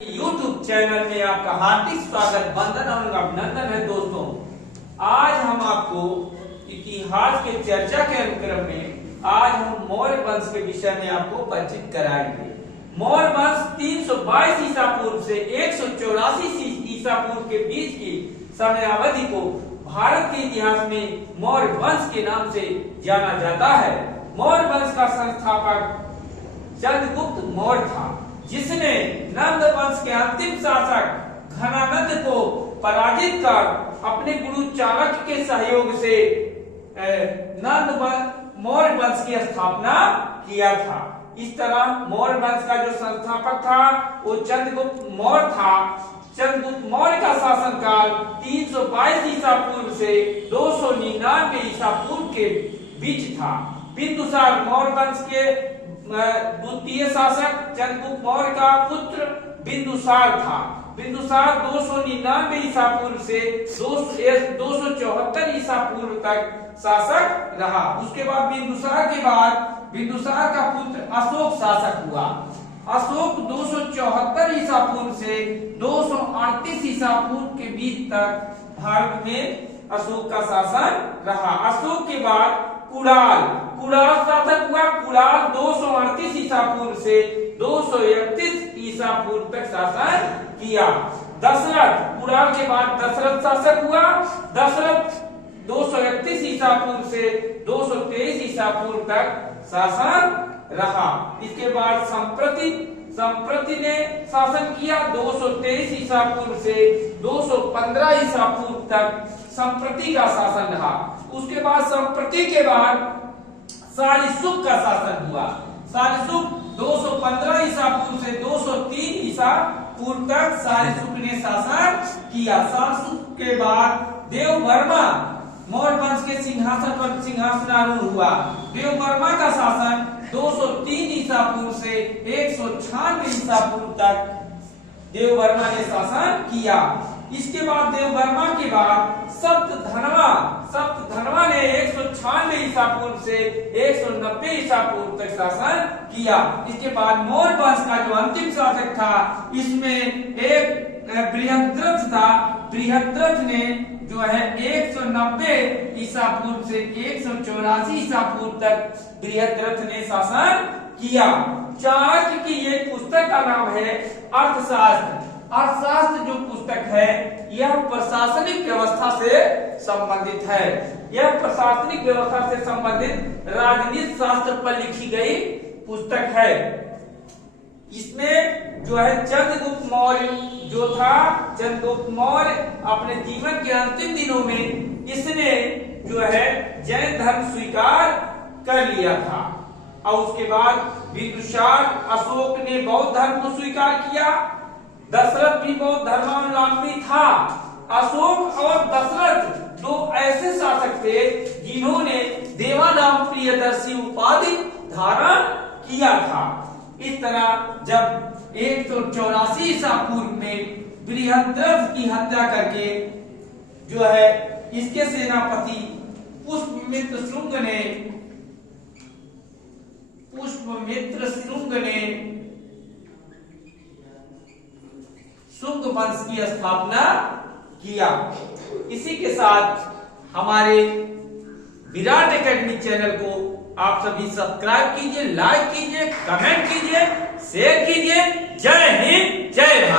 YouTube channel में आपका हार्दिक स्वागत, वंदन और अभिनंदन है। दोस्तों, आज हम आपको इतिहास के चर्चा के अनुक्रम में आज हम मौर्य वंश के विषय में आपको परिचित कराएंगे। मौर्य वंश 322 ईसा पूर्व से 184 ईसा पूर्व के बीच की समयावधि को भारत के इतिहास में मौर्य वंश के नाम से जाना जाता है। मौर्य वंश का संस्थापक चंद्रगुप्त मौर्य था, जिसने नंद वंश के अंतिम शासक घनानंद को पराजित कर अपने गुरु चाणक्य के सहयोग से नंद मौर्य वंश की स्थापना किया था। इस तरह मौर्य वंश का जो संस्थापक था वो चंद्रगुप्त मौर्य था। चंद्रगुप्त मौर्य का शासनकाल 322 ईसा पूर्व से 299 ईसा पूर्व के बीच था। बिंदुसार मौर्य वंश के द्वितीय शासक चंद्रगुप्त मौर्य का पुत्र बिंदुसार था। बिंदुसार 299 ईसा पूर्व से 274 ईसा पूर्व तक शासक रहा। उसके बाद बिंदुसार का पुत्र अशोक शासक हुआ। अशोक 274 ईसा पूर्व से 238 ईसा पूर्व के बीच तक भारत में अशोक का शासन रहा। अशोक के बाद कुणाल शासक हुआ। कुणाल 238 ईसा पूर्व से 231 ईसा पूर्व तक शासन किया। कुणाल के बाद दशरथ शासक हुआ। दशरथ 231 ईसा पूर्व से 223 ईसा पूर्व तक शासन रहा। इसके बाद संप्रति ने शासन किया। 223 ईसा पूर्व से 215 ईसा पूर्व तक संप्रति का शासन रहा। उसके बाद संप्रति के बाद शालिशुक का शासन हुआ। शालिशुक 215 ईसा पूर्व से 203 ईसा पूर्व तक शालिशुक ने शासन किया। शालिशुक के बाद देववर्मा मौर्य वंश के सिंहासन पर सिंहासनारूढ़ हुआ। देववर्मा का शासन 203 ईसा पूर्व से 196 ईसा पूर्व तक देववर्मा ने शासन किया। इसके बाद देववर्मा के बाद सप्तधनवा ने 196 ईसा पूर्व से 190 ईसा पूर्व तक शासन किया। इसके बाद मौर्य वंश का जो अंतिम शासक था, इसमें एक बृहद्रथ था। बृहद्रथ ने जो है 190 ईसा पूर्व से 184 ईसा पूर्व तक बृहद्रथ ने शासन किया। चाणक्य की एक पुस्तक का नाम है अर्थशास्त्र। अर्थशास्त्र जो पुस्तक है यह प्रशासनिक व्यवस्था से संबंधित है। यह प्रशासनिक व्यवस्था से संबंधित राजनीति शास्त्र पर लिखी गई पुस्तक है। इसमें जो है चंद्रगुप्त मौर्य अपने जीवन के अंतिम दिनों में इसने जो है जैन धर्म स्वीकार कर लिया था। और उसके बाद बिंदुसार अशोक ने बौद्ध धर्म को स्वीकार किया। दशरथ भी बौद्ध धर्मावलंबी था। अशोक और दशरथ दो ऐसे शासक थे जिन्होंने देवानाम प्रियदर्शी उपाधि धारण किया था। इस तरह जब 184 ईसा पूर्व में बृहद्रथ की हत्या करके जो है इसके सेनापति पुष्पमित्र शुंग ने शुंग वंश की स्थापना किया। इसी के साथ हमारे विराट एकेडमी चैनल को आप सभी सब्सक्राइब कीजिए, लाइक कीजिए, कमेंट कीजिए, शेयर कीजिए। जय हिंद, जय भारत।